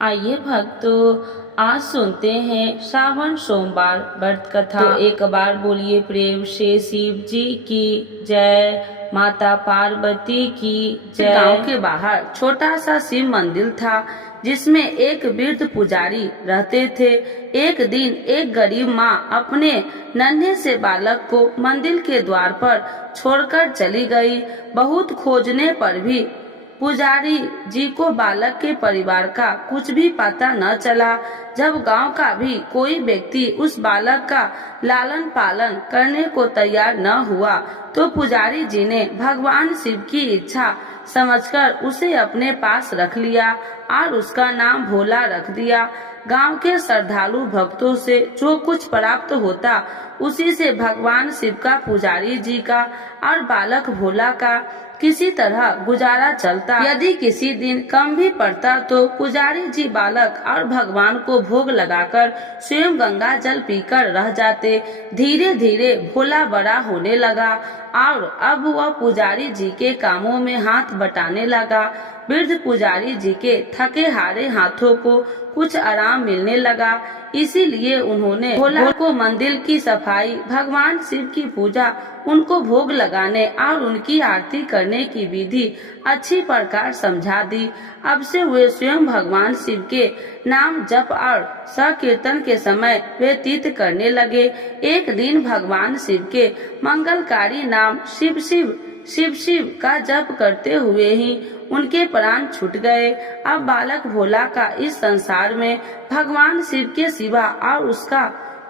आइए भक्तों, आज सुनते हैं श्रावण सोमवार व्रत कथा। तो एक बार बोलिए प्रेम से शिव जी की जय, माता पार्वती की जय। गांव के बाहर छोटा सा शिव मंदिर था, जिसमें एक वृद्ध पुजारी रहते थे। एक दिन एक गरीब माँ अपने नन्हे से बालक को मंदिर के द्वार पर छोड़कर चली गई। बहुत खोजने पर भी पुजारी जी को बालक के परिवार का कुछ भी पता न चला। जब गांव का भी कोई व्यक्ति उस बालक का लालन पालन करने को तैयार न हुआ, तो पुजारी जी ने भगवान शिव की इच्छा समझकर उसे अपने पास रख लिया और उसका नाम भोला रख दिया। गांव के श्रद्धालु भक्तों से जो कुछ प्राप्त होता, उसी से भगवान शिव का, पुजारी जी का और बालक भोला का किसी तरह गुजारा चलता। यदि किसी दिन कम भी पड़ता तो पुजारी जी बालक और भगवान को भोग लगाकर स्वयं गंगा जल पीकर रह जाते। धीरे धीरे भोला बड़ा होने लगा और अब वह पुजारी जी के कामों में हाथ बटाने लगा। वृद्ध पुजारी जी के थके हारे हाथों को कुछ आराम मिलने लगा, इसीलिए उन्होंने भोला को मंदिर की सफाई, भगवान शिव की पूजा, उनको भोग लगाने और उनकी आरती करने की विधि अच्छी प्रकार समझा दी। अब से वे स्वयं भगवान शिव के नाम जप और संकीर्तन के समय व्यतीत करने लगे। एक दिन भगवान शिव के मंगलकारी नाम शिव शिव शिव शिव का जप करते हुए ही उनके प्राण छूट गए। अब बालक भोला का इस संसार में भगवान शिव के सिवा और उसका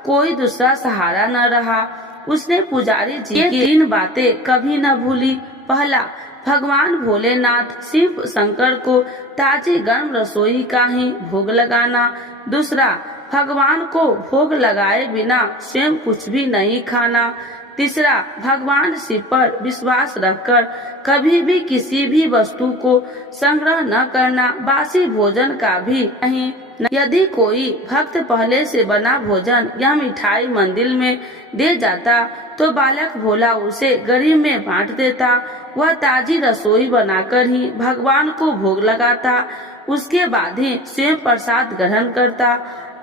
कोई दूसरा सहारा न रहा। उसने पुजारी जी की 3 बातें कभी न भूली। पहला, भगवान भोलेनाथ शिव शंकर को ताजी गर्म रसोई का ही भोग लगाना। दूसरा, भगवान को भोग लगाए बिना स्वयं कुछ भी नहीं खाना। तीसरा, भगवान शिव पर विश्वास रखकर कभी भी किसी भी वस्तु को संग्रह न करना, बासी भोजन का भी नहीं। यदि कोई भक्त पहले से बना भोजन या मिठाई मंदिर में दे जाता, तो बालक भोला उसे गरीब में बांट देता। वह ताजी रसोई बनाकर ही भगवान को भोग लगाता, उसके बाद ही स्वयं प्रसाद ग्रहण करता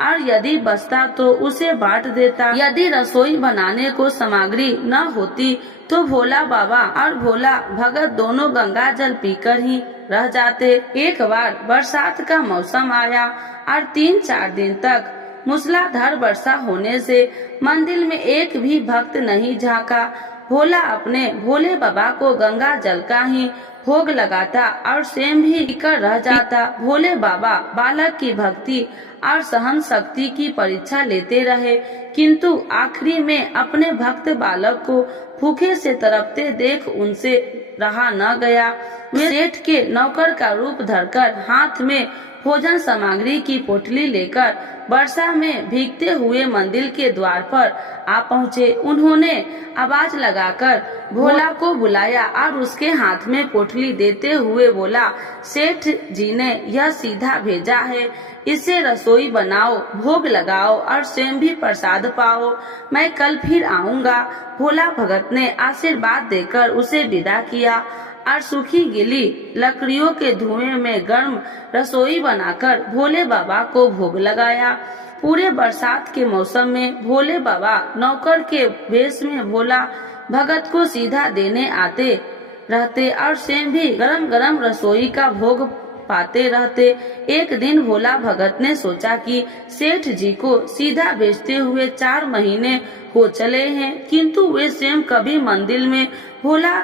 और यदि बचता तो उसे बांट देता। यदि रसोई बनाने को सामग्री न होती तो भोला बाबा और भोला भगत दोनों गंगा जल पीकर ही रह जाते। एक बार बरसात का मौसम आया और 3-4 दिन तक मूसलाधार वर्षा होने से मंदिर में एक भी भक्त नहीं झांका। भोला अपने भोले बाबा को गंगा जल का ही भोग लगाता और स्वयं भी पीकर रह जाता। भोले बाबा बालक की भक्ति और सहन शक्ति की परीक्षा लेते रहे, किंतु आखिरी में अपने भक्त बालक को भूखे से तड़पते देख उनसे रहा न गया। वे सेठ के नौकर का रूप धरकर हाथ में भोजन सामग्री की पोटली लेकर वर्षा में भीगते हुए मंदिर के द्वार पर आ पहुँचे। उन्होंने आवाज लगाकर भोला को बुलाया और उसके हाथ में पोटली देते हुए बोला, सेठ जी ने यह सीधा भेजा है, इससे रसोई बनाओ, भोग लगाओ और स्वयं भी प्रसाद पाओ। मैं कल फिर आऊँगा। भोला भगत ने आशीर्वाद देकर उसे विदा किया और सूखी गीली लकड़ियों के धुएं में गर्म रसोई बनाकर भोले बाबा को भोग लगाया। पूरे बरसात के मौसम में भोले बाबा नौकर के वेश में भोला भगत को सीधा देने आते रहते और स्वयं भी गरम गरम रसोई का भोग पाते रहते। एक दिन भोला भगत ने सोचा कि सेठ जी को सीधा बेचते हुए 4 महीने हो चले हैं, किंतु वे स्वयं कभी मंदिर में भोला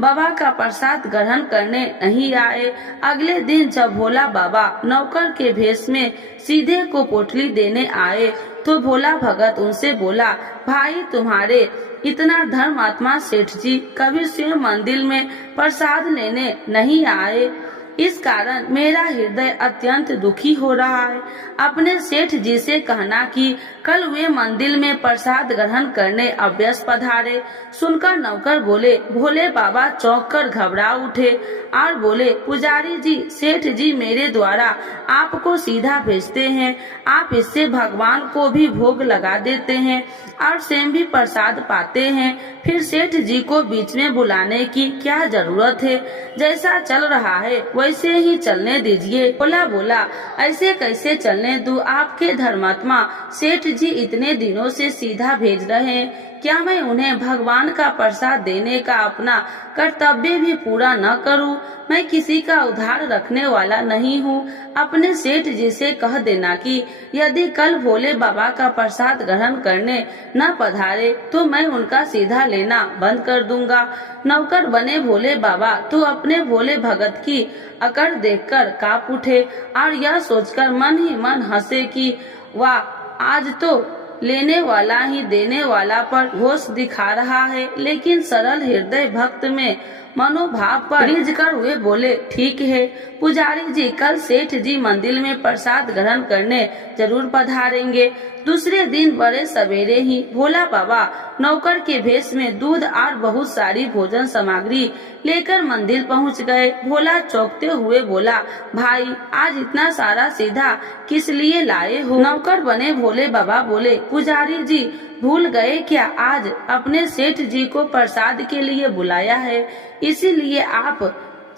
बाबा का प्रसाद ग्रहण करने नहीं आए। अगले दिन जब भोला बाबा नौकर के भेष में सीधे को पोटली देने आए, तो भोला भगत उनसे बोला, भाई तुम्हारे इतना धर्मात्मा सेठ जी कभी स्वयं मंदिर में प्रसाद लेने नहीं आए, इस कारण मेरा हृदय अत्यंत दुखी हो रहा है। अपने सेठ जी से कहना कि कल वे मंदिर में प्रसाद ग्रहण करने अवश्य पधारे। सुनकर नौकर बोले, भोले बाबा चौंक कर घबरा उठे और बोले, पुजारी जी, सेठ जी मेरे द्वारा आपको सीधा भेजते हैं, आप इससे भगवान को भी भोग लगा देते हैं और स्वयं भी प्रसाद पाते हैं, फिर सेठ जी को बीच में बुलाने की क्या जरूरत है। जैसा चल रहा है वैसे ही चलने दीजिए। भोला बोला, ऐसे कैसे चलने दूं? आपके धर्मात्मा सेठ जी इतने दिनों से सीधा भेज रहे हैं, क्या मैं उन्हें भगवान का प्रसाद देने का अपना कर्तव्य भी पूरा न करूं? मैं किसी का उधार रखने वाला नहीं हूं। अपने सेठ जी से कह देना कि यदि कल भोले बाबा का प्रसाद ग्रहण करने न पधारे तो मैं उनका सीधा लेना बंद कर दूंगा। नौकर बने भोले बाबा तो अपने भोले भगत की अकड़ देखकर कांप उठे और यह सोचकर मन ही मन हंसे कि वाह, आज तो लेने वाला ही देने वाला पर होश दिखा रहा है। लेकिन सरल हृदय भक्त में मनोभाव पर रिझ कर वे बोले, ठीक है पुजारी जी, कल सेठ जी मंदिर में प्रसाद ग्रहण करने जरूर पधारेंगे। दूसरे दिन बड़े सवेरे ही भोला बाबा नौकर के भेष में दूध और बहुत सारी भोजन सामग्री लेकर मंदिर पहुंच गए। भोला चौंकते हुए बोला, भाई आज इतना सारा सीधा किस लिए लाए हो? नौकर बने भोले बाबा बोले, पुजारी जी भूल गए क्या? आज अपने सेठ जी को प्रसाद के लिए बुलाया है, इसीलिए आप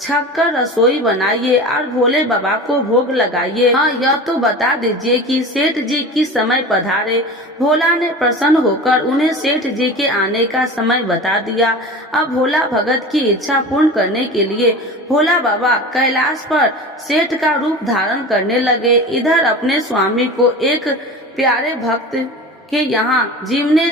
छक कर रसोई बनाइए और भोले बाबा को भोग लगाइए। हाँ, यह तो बता दीजिए कि सेठ जी किस समय पधारे। भोला ने प्रसन्न होकर उन्हें सेठ जी के आने का समय बता दिया। अब भोला भगत की इच्छा पूर्ण करने के लिए भोला बाबा कैलाश पर सेठ का रूप धारण करने लगे। इधर अपने स्वामी को एक प्यारे भक्त के यहाँ जीवने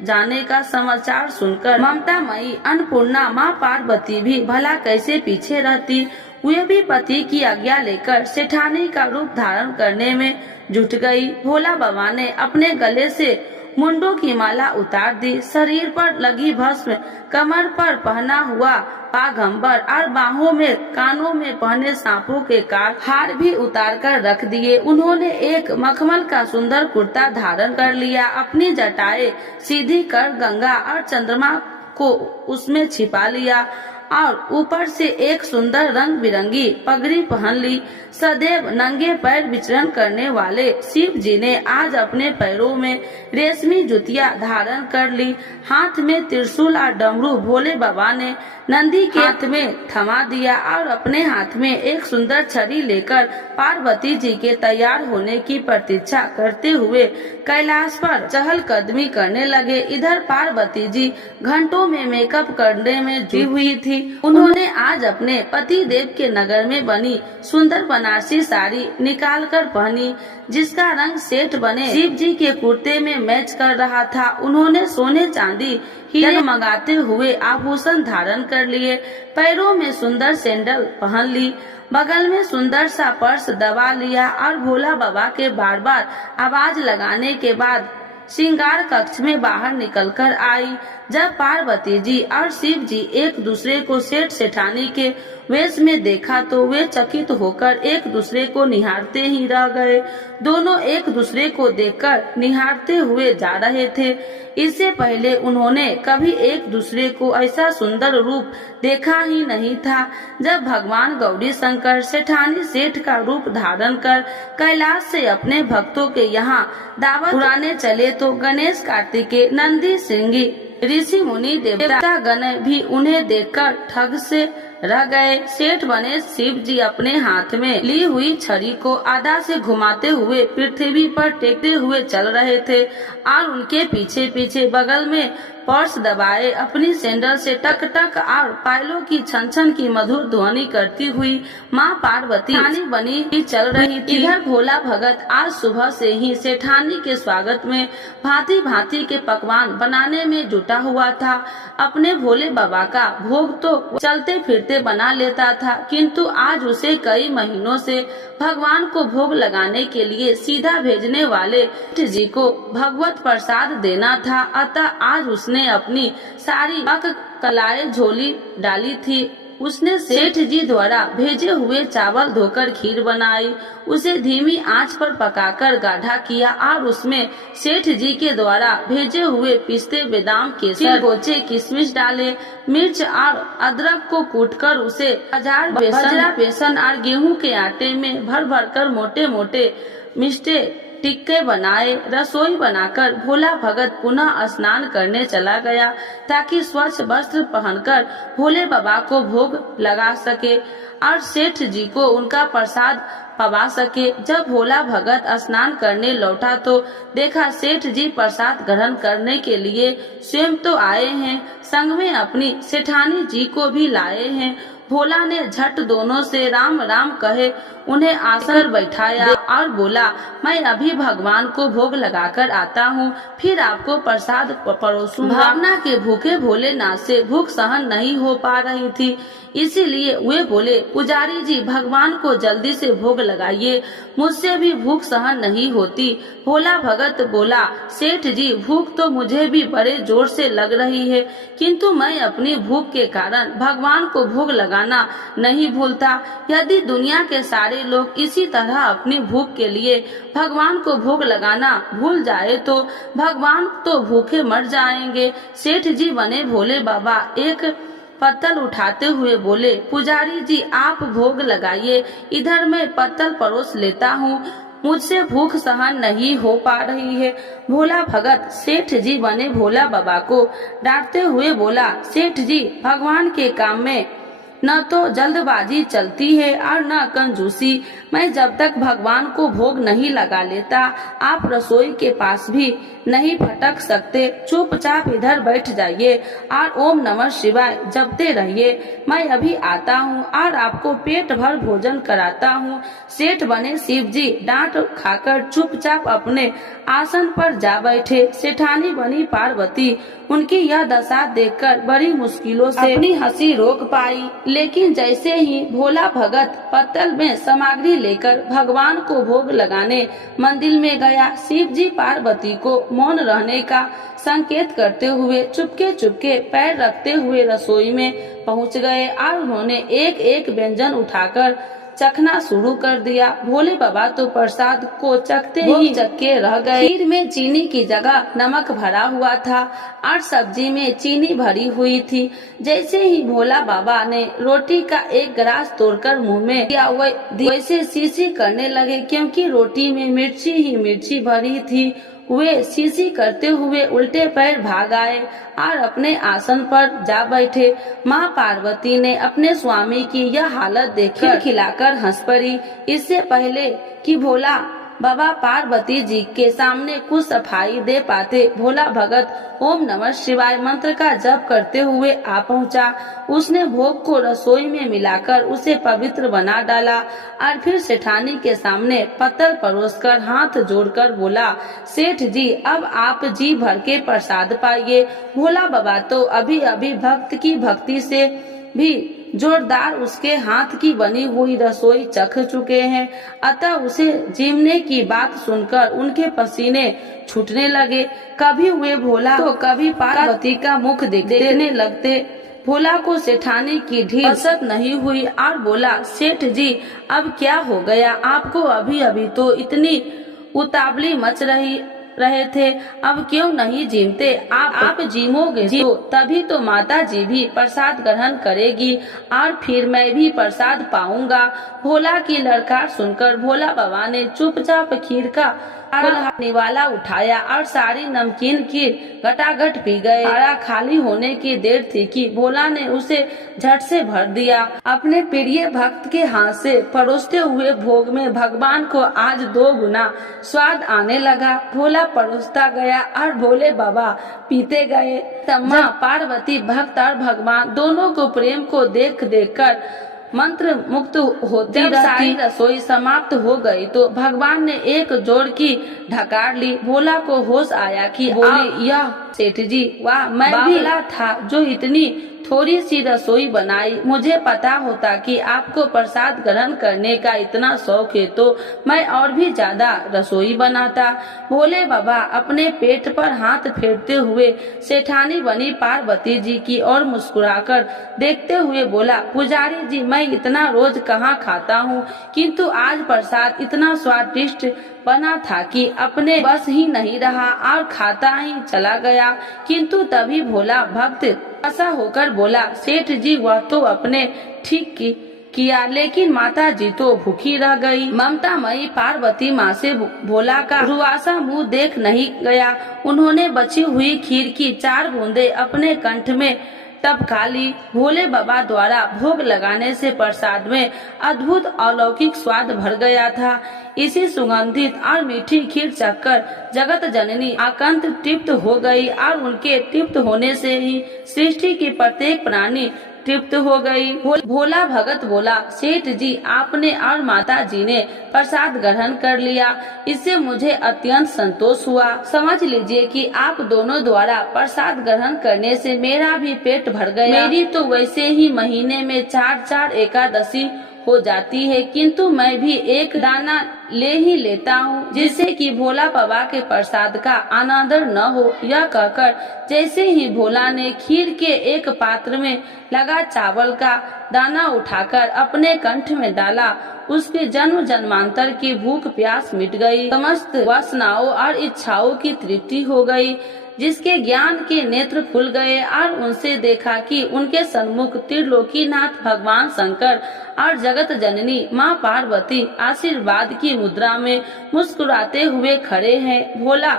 जाने का समाचार सुनकर ममतामयी अन्नपूर्णा माँ पार्वती भी भला कैसे पीछे रहती। वे भी पति की आज्ञा लेकर सेठानी का रूप धारण करने में जुट गई। भोला बाबा ने अपने गले से मुंडों की माला उतार दी, शरीर पर लगी भस्म, कमर पर पहना हुआ पागंबर और बाहों में कानों में पहने सांपों के काट हार भी उतार कर रख दिए। उन्होंने एक मखमल का सुंदर कुर्ता धारण कर लिया, अपनी जटाएं सीधी कर गंगा और चंद्रमा को उसमें छिपा लिया और ऊपर से एक सुंदर रंग बिरंगी पगड़ी पहन ली। सदैव नंगे पैर विचरण करने वाले शिव जी ने आज अपने पैरों में रेशमी जुतियां धारण कर ली। हाथ में त्रिशूल और डमरू भोले बाबा ने नंदी के हाथ में थमा दिया और अपने हाथ में एक सुंदर छड़ी लेकर पार्वती जी के तैयार होने की प्रतीक्षा करते हुए कैलाश पर चहलकदमी करने लगे। इधर पार्वती जी घंटों में मेकअप करने में जुटी हुई थी। उन्होंने आज अपने पति देव के नगर में बनी सुंदर बनारसी साड़ी निकाल कर पहनी, जिसका रंग सेठ बने शिव जी के कुर्ते में मैच कर रहा था। उन्होंने सोने चांदी हीरे मंगाते हुए आभूषण धारण कर लिए, पैरों में सुंदर सैंडल पहन ली, बगल में सुंदर सा पर्स दबा लिया और भोला बाबा के बार बार आवाज लगाने के बाद श्रृंगार कक्ष में बाहर निकलकर आई। जब पार्वती जी और शिव जी एक दूसरे को सेठ सेठानी के वेश में देखा तो वे चकित होकर एक दूसरे को निहारते ही रह गए। दोनों एक दूसरे को देखकर निहारते हुए जा रहे थे। इससे पहले उन्होंने कभी एक दूसरे को ऐसा सुंदर रूप देखा ही नहीं था। जब भगवान गौरी शंकर सेठानी सेठ का रूप धारण कर कैलाश से अपने भक्तों के यहाँ दावत उड़ाने चले तो गणेश, कार्तिकेय, नंदी, श्रृंगी, ऋषि मुनि देवता गण भी उन्हें देखकर ठग से रह गए। सेठ बने शिव जी अपने हाथ में ली हुई छड़ी को आधा से घुमाते हुए पृथ्वी पर टेकते हुए चल रहे थे और उनके पीछे पीछे बगल में पर्स दबाए अपनी सैंडल से टक टक और पायलों की छन छन की मधुर ध्वनि करती हुई माँ पार्वती सेठानी बनी ही चल रही थी। इधर भोला भगत आज सुबह से ही सेठानी के स्वागत में भांति भांति के पकवान बनाने में जुटा हुआ था। अपने भोले बाबा का भोग तो चलते फिरते बना लेता था, किंतु आज उसे कई महीनों से भगवान को भोग लगाने के लिए सीधा भेजने वाले सेठ जी को भगवत प्रसाद देना था। अतः आज उसने अपनी सारी पक कलाएं झोली डाली थी। उसने सेठ जी द्वारा भेजे हुए चावल धोकर खीर बनाई, उसे धीमी आंच पर पकाकर गाढ़ा किया और उसमें सेठ जी के द्वारा भेजे हुए पिस्ते, बादाम, केसर, गोचे, किशमिश डाले, मिर्च और अदरक को कूटकर उसे बजरा, बेसन और गेहूं के आटे में भर भर कर मोटे मोटे मिष्टे टिक्के बनाए। रसोई बनाकर भोला भगत पुनः स्नान करने चला गया ताकि स्वच्छ वस्त्र पहनकर भोले बाबा को भोग लगा सके और सेठ जी को उनका प्रसाद पवा सके। जब भोला भगत स्नान करने लौटा तो देखा सेठ जी प्रसाद ग्रहण करने के लिए स्वयं तो आए हैं, संग में अपनी सेठानी जी को भी लाए हैं। भोला ने झट दोनों से राम राम कहे उन्हें आसन पर बैठाया और बोला, मैं अभी भगवान को भोग लगाकर आता हूँ, फिर आपको प्रसाद परोसूंगा। भावना के भूखे भोलेनाथ से भूख सहन नहीं हो पा रही थी, इसीलिए वे बोले, पुजारी जी भगवान को जल्दी से भोग लगाइए, मुझसे भी भूख सहन नहीं होती। भोला भगत बोला, सेठ जी भूख तो मुझे भी बड़े जोर से लग रही है, किंतु मैं अपनी भूख के कारण भगवान को भोग लगाना नहीं भूलता। यदि दुनिया के सारे लोग इसी तरह अपनी भूख के लिए भगवान को भोग लगाना भूल जाए तो भगवान तो भूखे मर जाएंगे। सेठ जी बने भोले बाबा एक पत्तल उठाते हुए बोले, पुजारी जी आप भोग लगाइए, इधर मैं पत्तल परोस लेता हूँ, मुझसे भूख सहन नहीं हो पा रही है। भोला भगत सेठ जी बने भोला बाबा को डांटते हुए बोला, सेठ जी भगवान के काम में न तो जल्दबाजी चलती है और न कंजूसी। मैं जब तक भगवान को भोग नहीं लगा लेता आप रसोई के पास भी नहीं फटक सकते। चुपचाप इधर बैठ जाइए और ओम नमः शिवाय जपते रहिए। मैं अभी आता हूँ और आपको पेट भर भोजन कराता हूँ। सेठ बने शिव जी डांट खाकर चुपचाप अपने आसन पर जा बैठे। सेठानी बनी पार्वती उनकी यह दशा देखकर बड़ी मुश्किलों से अपनी हंसी रोक पाई, लेकिन जैसे ही भोला भगत पत्तल में सामग्री लेकर भगवान को भोग लगाने मंदिर में गया, शिव जी पार्वती को मौन रहने का संकेत करते हुए चुपके चुपके पैर रखते हुए रसोई में पहुंच गए और उन्होंने एक एक व्यंजन उठाकर चखना शुरू कर दिया। भोले बाबा तो प्रसाद को चखते ही चक्के रह गए। खीर में चीनी की जगह नमक भरा हुआ था और सब्जी में चीनी भरी हुई थी। जैसे ही भोला बाबा ने रोटी का एक गिलास तोड़कर मुंह में दिया वैसे शीशी करने लगे, क्योंकि रोटी में मिर्ची ही मिर्ची भरी थी। वे शीशी करते हुए उल्टे पैर भाग आए और अपने आसन पर जा बैठे। माँ पार्वती ने अपने स्वामी की यह हालत देखकर खिलखिलाकर हंस पड़ी। इससे पहले कि भोला बाबा पार्वती जी के सामने कुछ सफाई दे पाते, भोला भगत ओम नमः शिवाय मंत्र का जप करते हुए आ पहुंचा। उसने भोग को रसोई में मिलाकर उसे पवित्र बना डाला और फिर सेठानी के सामने पत्तल परोसकर हाथ जोड़कर बोला, सेठ जी अब आप जी भर के प्रसाद पाइए। भोला बाबा तो अभी अभी भक्त की भक्ति से भी जोरदार उसके हाथ की बनी हुई रसोई चख चुके हैं, अतः उसे जीमने की बात सुनकर उनके पसीने छूटने लगे। कभी वे भोला तो कभी पार्वती का मुख देखने लगते। भोला को सेठानी की ढील पसंद नहीं हुई और बोला, सेठ जी अब क्या हो गया आपको? अभी अभी तो इतनी उतावली मच रहे थे, अब क्यों नहीं जीमते? आप जीमोगे तो तभी तो माता जी भी प्रसाद ग्रहण करेगी और फिर मैं भी प्रसाद पाऊंगा। भोला की लड़का सुनकर भोला बाबा ने चुपचाप खीर का निवाला उठाया और सारी नमकीन खीर घटाघट पी गए। आड़ा खाली होने की देर थी कि भोला ने उसे झट से भर दिया। अपने प्रिय भक्त के हाथ से परोसते हुए भोग में भगवान को आज 2 गुना स्वाद आने लगा। भोला परोसता गया और भोले बाबा पीते गए। तम्मा पार्वती भक्त और भगवान दोनों को प्रेम को देख देख कर मंत्र मुक्त होती रही। सारी रसोई समाप्त हो गई तो भगवान ने एक जोर की ढकार ली। भोला को होश आया कि बोले, यह सेठ जी वाह, मैं बावला था जो इतनी थोड़ी सी रसोई बनाई। मुझे पता होता कि आपको प्रसाद ग्रहण करने का इतना शौक है तो मैं और भी ज्यादा रसोई बनाता। भोले बाबा अपने पेट पर हाथ फेरते हुए सेठानी बनी पार्वती जी की ओर मुस्कुराकर देखते हुए बोला, पुजारी जी मैं इतना रोज कहाँ खाता हूँ, किंतु आज प्रसाद इतना स्वादिष्ट बना था कि अपने बस ही नहीं रहा और खाता ही चला गया। किंतु तभी भोला भक्त ऐसा होकर बोला, सेठ जी वह तो अपने ठीक की किया, लेकिन माता जी तो भूखी रह गई। ममता मई पार्वती माँ से भोला का रुआसा मुंह देख नहीं गया। उन्होंने बची हुई खीर की 4 बूंदे अपने कंठ में टपका ली। भोले बाबा द्वारा भोग लगाने से प्रसाद में अद्भुत अलौकिक स्वाद भर गया था। इसी सुगंधित और मीठी खीर चखकर जगत जननी आकंत तृप्त हो गई और उनके तृप्त होने से ही सृष्टि की प्रत्येक प्राणी तृप्त हो गई। भोला भगत बोला, सेठ जी आपने और माता जी ने प्रसाद ग्रहण कर लिया, इससे मुझे अत्यंत संतोष हुआ। समझ लीजिए कि आप दोनों द्वारा प्रसाद ग्रहण करने से मेरा भी पेट भर गया। मेरी तो वैसे ही महीने में 4-4 एकादशी हो जाती है, किंतु मैं भी एक दाना ले ही लेता हूँ, जिससे कि भोला बाबा के प्रसाद का अनादर न हो। यह कहकर जैसे ही भोला ने खीर के एक पात्र में लगा चावल का दाना उठाकर अपने कंठ में डाला, उसके जन्म जन्मांतर की भूख प्यास मिट गई। समस्त वासनाओं और इच्छाओं की तृप्ति हो गई। जिसके ज्ञान के नेत्र खुल गए और उनसे देखा कि उनके सन्मुख त्रिलोकीनाथ भगवान शंकर और जगत जननी माँ पार्वती आशीर्वाद की मुद्रा में मुस्कुराते हुए खड़े हैं। भोला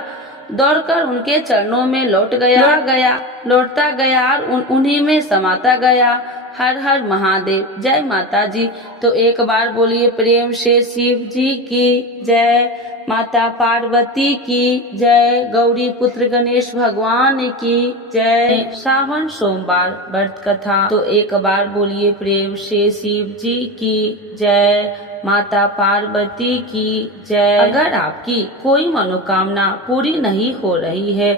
दौड़कर उनके चरणों में लौटता गया और उन्हीं में समाता गया। हर हर महादेव, जय माता जी। तो एक बार बोलिए प्रेम से शिव जी की जय, माता पार्वती की जय, गौरी पुत्र गणेश भगवान की जय। सावन सोमवार व्रत कथा। तो एक बार बोलिए प्रेम से शिव जी की जय, माता पार्वती की जय। अगर आपकी कोई मनोकामना पूरी नहीं हो रही है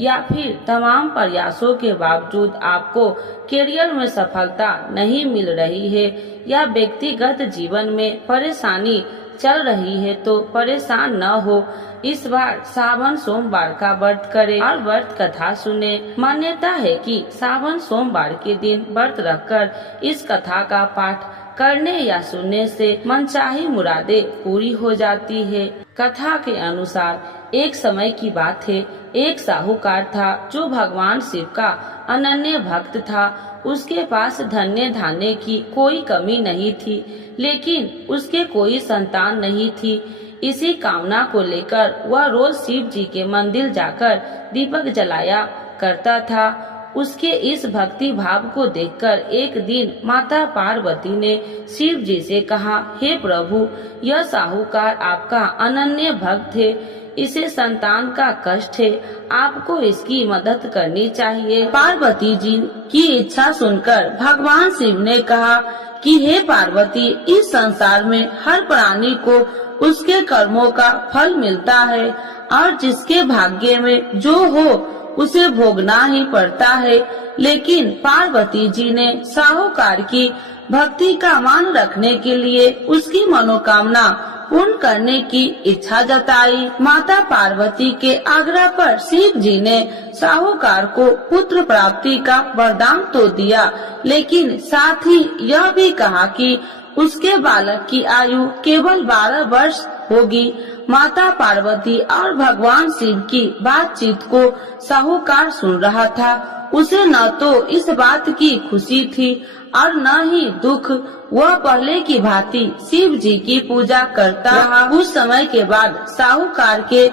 या फिर तमाम प्रयासों के बावजूद आपको करियर में सफलता नहीं मिल रही है या व्यक्तिगत जीवन में परेशानी चल रही है, तो परेशान न हो। इस बार सावन सोमवार का व्रत करें और व्रत कथा सुने। मान्यता है कि सावन सोमवार के दिन व्रत रखकर इस कथा का पाठ करने या सुनने से मनचाही मुरादें पूरी हो जाती है। कथा के अनुसार एक समय की बात है, एक साहूकार था जो भगवान शिव का अनन्य भक्त था। उसके पास धन्य धान्य की कोई कमी नहीं थी, लेकिन उसके कोई संतान नहीं थी। इसी कामना को लेकर वह रोज शिव जी के मंदिर जाकर दीपक जलाया करता था। उसके इस भक्ति भाव को देखकर एक दिन माता पार्वती ने शिव जी से कहा, हे प्रभु, यह साहूकार आपका अनन्य भक्त है, इसे संतान का कष्ट है, आपको इसकी मदद करनी चाहिए। पार्वती जी की इच्छा सुनकर भगवान शिव ने कहा कि हे पार्वती, इस संसार में हर प्राणी को उसके कर्मों का फल मिलता है और जिसके भाग्य में जो हो उसे भोगना ही पड़ता है। लेकिन पार्वती जी ने साहूकार की भक्ति का मान रखने के लिए उसकी मनोकामना पूर्ण करने की इच्छा जताई। माता पार्वती के आग्रह पर शिव जी ने साहूकार को पुत्र प्राप्ति का वरदान तो दिया, लेकिन साथ ही यह भी कहा कि उसके बालक की आयु केवल 12 वर्ष होगी। माता पार्वती और भगवान शिव की बातचीत को साहूकार सुन रहा था। उसे न तो इस बात की खुशी थी और न ही दुख। वह पहले की भांति शिव जी की पूजा करता रहा। कुछ समय के बाद साहूकार के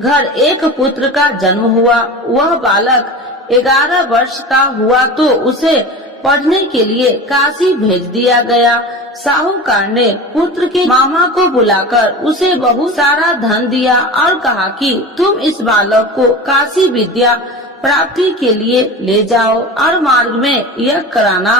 घर एक पुत्र का जन्म हुआ। वह बालक 11 वर्ष का हुआ तो उसे पढ़ने के लिए काशी भेज दिया गया। साहूकार ने पुत्र के मामा को बुलाकर उसे बहुत सारा धन दिया और कहा कि तुम इस बालक को काशी विद्या प्राप्ति के लिए ले जाओ और मार्ग में यज्ञ कराना।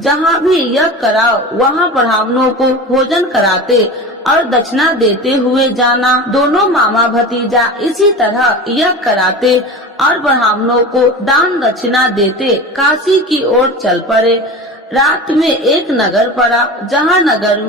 जहाँ भी यज्ञ कराओ वहाँ ब्राह्मणों को भोजन कराते और दक्षिणा देते हुए जाना। दोनों मामा भतीजा इसी तरह यज्ञ कराते और ब्राह्मणों को दान दक्षिणा देते काशी की ओर चल पड़े। रात में एक नगर पड़ा जहाँ नगर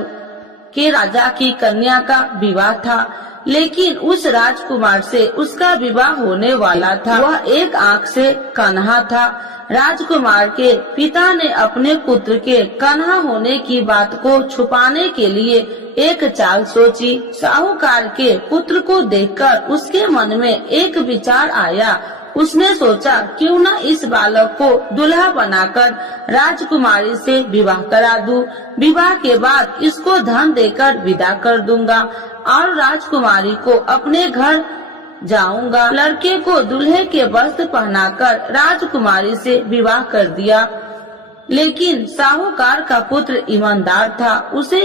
के राजा की कन्या का विवाह था, लेकिन उस राजकुमार से उसका विवाह होने वाला था। वह एक आँख से कन्हा था। राजकुमार के पिता ने अपने पुत्र के कन्हा होने की बात को छुपाने के लिए एक चाल सोची। साहूकार के पुत्र को देखकर उसके मन में एक विचार आया। उसने सोचा क्यों न इस बालक को दुल्हा बनाकर राजकुमारी से विवाह करा दूं। विवाह के बाद इसको धन देकर विदा कर दूंगा और राजकुमारी को अपने घर जाऊंगा। लड़के को दूल्हे के वस्त्र पहनाकर राजकुमारी से विवाह कर दिया। लेकिन साहूकार का पुत्र ईमानदार था, उसे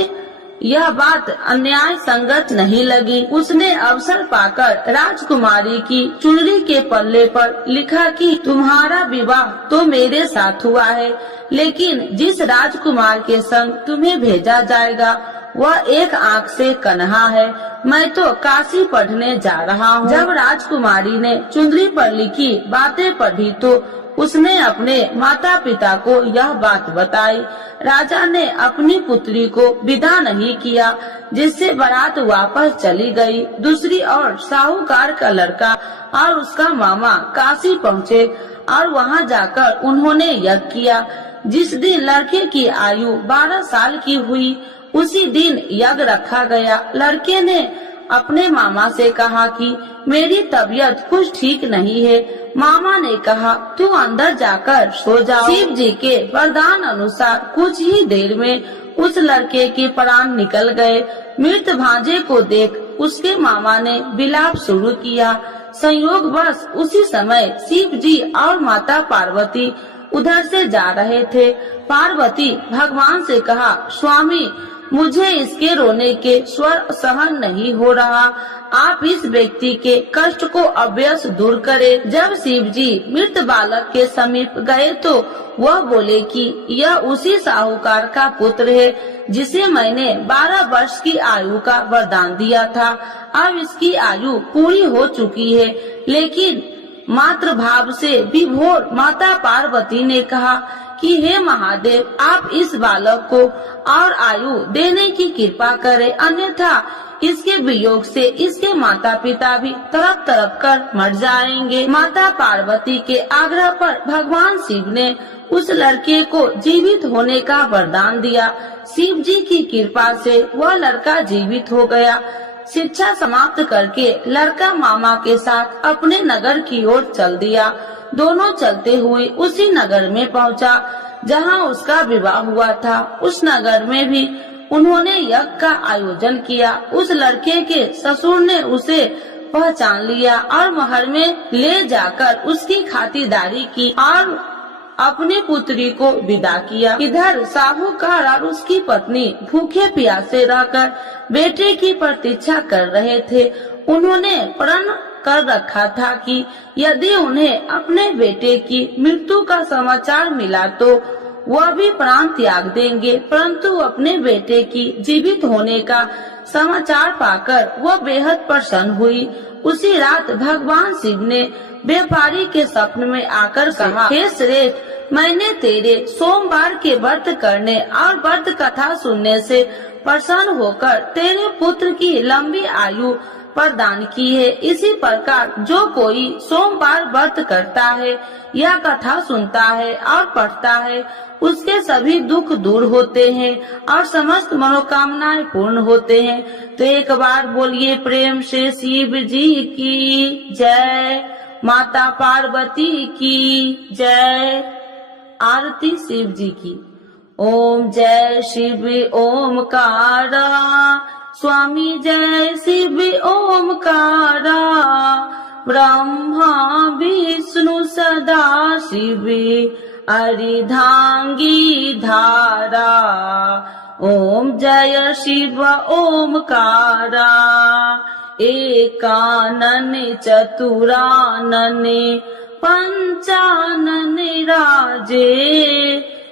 यह बात अन्याय संगत नहीं लगी। उसने अवसर पाकर राजकुमारी की चुनरी के पल्ले पर लिखा कि तुम्हारा विवाह तो मेरे साथ हुआ है, लेकिन जिस राजकुमार के संग तुम्हें भेजा जाएगा वह एक आंख से कन्हा है। मैं तो काशी पढ़ने जा रहा हूँ। जब राजकुमारी ने चुनरी पर लिखी बातें पढ़ी तो उसने अपने माता पिता को यह बात बताई। राजा ने अपनी पुत्री को विदा नहीं किया, जिससे बारात वापस चली गई। दूसरी ओर साहूकार का लड़का और उसका मामा काशी पहुँचे और वहाँ जाकर उन्होंने यज्ञ किया। जिस दिन लड़के की आयु 12 साल की हुई उसी दिन यज्ञ रखा गया। लड़के ने अपने मामा से कहा कि मेरी तबीयत कुछ ठीक नहीं है। मामा ने कहा तू अंदर जाकर सो जाओ। शिव जी के वरदान अनुसार कुछ ही देर में उस लड़के के प्राण निकल गए। मृत भांजे को देख उसके मामा ने विलाप शुरू किया। संयोगवश उसी समय शिव जी और माता पार्वती उधर से जा रहे थे। पार्वती भगवान से कहा स्वामी, मुझे इसके रोने के स्वर सहन नहीं हो रहा, आप इस व्यक्ति के कष्ट को अवश्य दूर करें। जब शिव जी मृत बालक के समीप गए तो वह बोले कि यह उसी साहूकार का पुत्र है जिसे मैंने 12 वर्ष की आयु का वरदान दिया था। अब इसकी आयु पूरी हो चुकी है। लेकिन मातृ भाव से विभोर माता पार्वती ने कहा कि हे महादेव, आप इस बालक को और आयु देने की कृपा करें, अन्यथा इसके वियोग से इसके माता पिता भी तड़प तड़प कर मर जाएंगे। माता पार्वती के आग्रह पर भगवान शिव ने उस लड़के को जीवित होने का वरदान दिया। शिव जी की कृपा से वह लड़का जीवित हो गया। शिक्षा समाप्त करके लड़का मामा के साथ अपने नगर की ओर चल दिया। दोनों चलते हुए उसी नगर में पहुंचा जहां उसका विवाह हुआ था। उस नगर में भी उन्होंने यज्ञ का आयोजन किया। उस लड़के के ससुर ने उसे पहचान लिया और महल में ले जाकर उसकी खातिरदारी की और अपनी पुत्री को विदा किया। इधर साहूकार और उसकी पत्नी भूखे प्यासे रहकर बेटे की प्रतीक्षा कर रहे थे। उन्होंने प्रण कर रखा था कि यदि उन्हें अपने बेटे की मृत्यु का समाचार मिला तो वह भी प्राण त्याग देंगे, परंतु अपने बेटे की जीवित होने का समाचार पाकर वह बेहद प्रसन्न हुई। उसी रात भगवान शिव ने व्यापारी के स्वप्न में आकर कहा, हे श्रेष्ठ, मैंने तेरे सोमवार के व्रत करने और व्रत कथा सुनने से प्रसन्न होकर तेरे पुत्र की लंबी आयु प्रदान की है। इसी प्रकार जो कोई सोमवार व्रत करता है या कथा सुनता है और पढ़ता है उसके सभी दुख दूर होते हैं और समस्त मनोकामनाएं पूर्ण होते हैं। तो एक बार बोलिए प्रेम से शिव जी की जय, माता पार्वती की जय। आरती शिव जी की। ओम जय शिव ओमकारा, स्वामी जय शिव ओमकारा, ब्रह्मा विष्णु सदा शिव अर्धांगी धारा। ओम जय शिव ओमकारा, एकानन चतुरानन पंचानन राजे,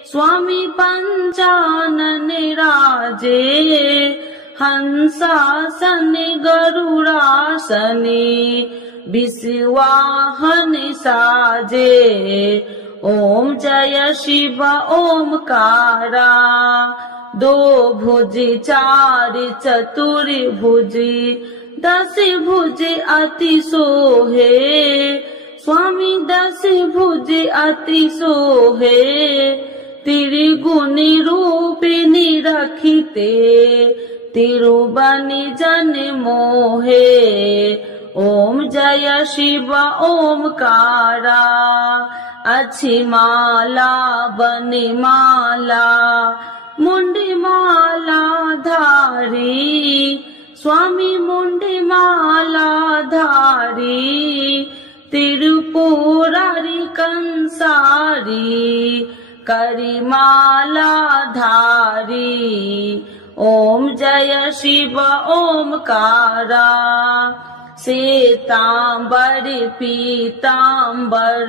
स्वामी पंचानन राजे, हंसासन गरुड़ासन विश्वाहन साजे। ओम जय शिव ओमकारा, दो भुज चार चतुर भुज, 10 भुज अति सोहे, स्वामी 10 भुज अति सोहे, त्रिगुणी रूपिणी रखिते, तिरुबनि जन मोहे। ओम जय जय शिव ओमकारा। अच्छी माला बनी माला मुंडी माला धारी, स्वामी मुंडी माला धारी। तिरुपुरारी कंसारी करी माला धारी। ओम जय शिव ओमकारा। श्वेतांबर पीतांबर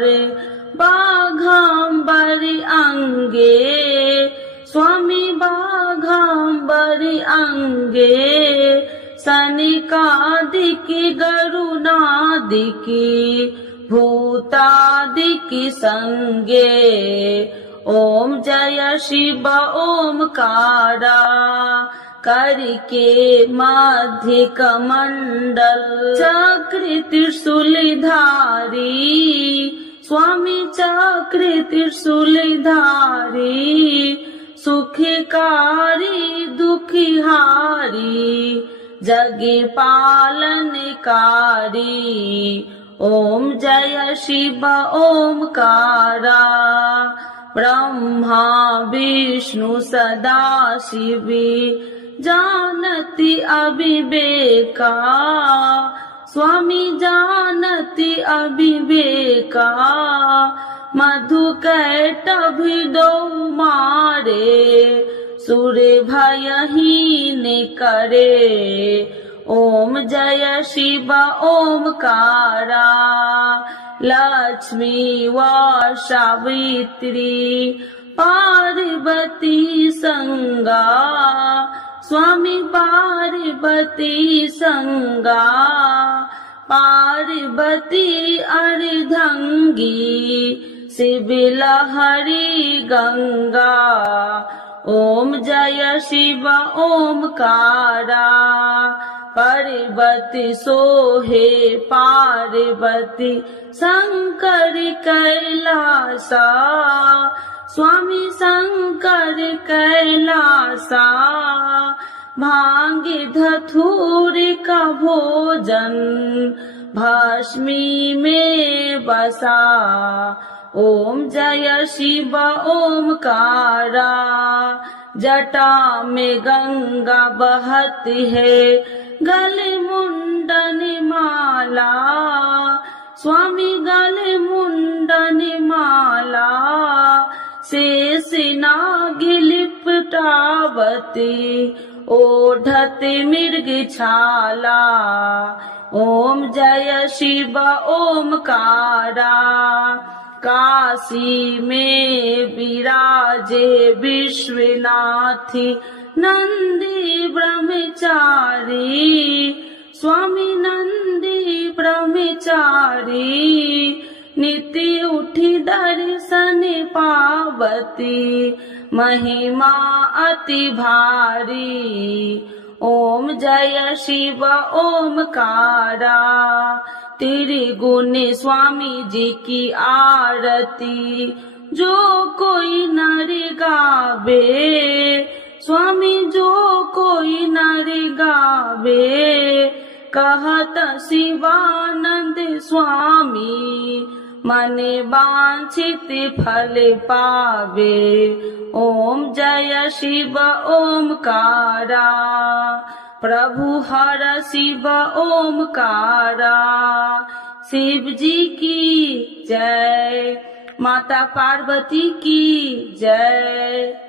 बाघांबर अंगे, स्वामी बाघांबर अंगे। सनिकादिकी गरुणादिकी भूतादिकी संगे। ओम जय शिव ओमकारा। करके मध्य कमंडल चक्र त्रिशूलधारी, स्वामी चक्र त्रिशूलधारी। सुखकारी दुखिहारी जगे पालनकारी। ओम जय शिव ओमकारा। ब्रह्मा विष्णु सदा शिवी जानती अविवेका, स्वामी जानती अविवेका। मधु कैटभि दो मारे, सूर्य भयहीन करे। ओम जय शिव ओमकारा। लक्ष्मी व सावित्री पार्वती संगा, स्वामी पार्वती संगा। पार्वती अर्धंगी शिव लहरी गंगा। ओम जय शिव ओमकारा। पार्वती सोहे पार्वती शंकर कैलासा, स्वामी शंकर कैलासा। भांगे धतूर का भोजन भस्मी में बसा। ओम जय शिव ओमकारा। जटा में गंगा बहती है, गले मुंडन माला, स्वामी गले मुंडन माला। शेष नाग लिपटावती ओढ़त मृग छाला। ओम जय शिव ओमकारा। काशी में विराजे विश्वनाथी नंदी ब्रह्मचारी, स्वामी नंदी ब्रह्मचारी। नित्य उठी दर्शन पावती महिमा अति भारी। ओम जय शिव ओमकारा। त्रिगुण स्वामी जी की आरती जो कोई नर गावे, स्वामी जो कोई नर गावे। कहत शिवानंद स्वामी मन वांछित फल पावे। ओम जय शिव ओमकारा। प्रभु हर शिव ओमकारा। शिव जी की जय, माता पार्वती की जय।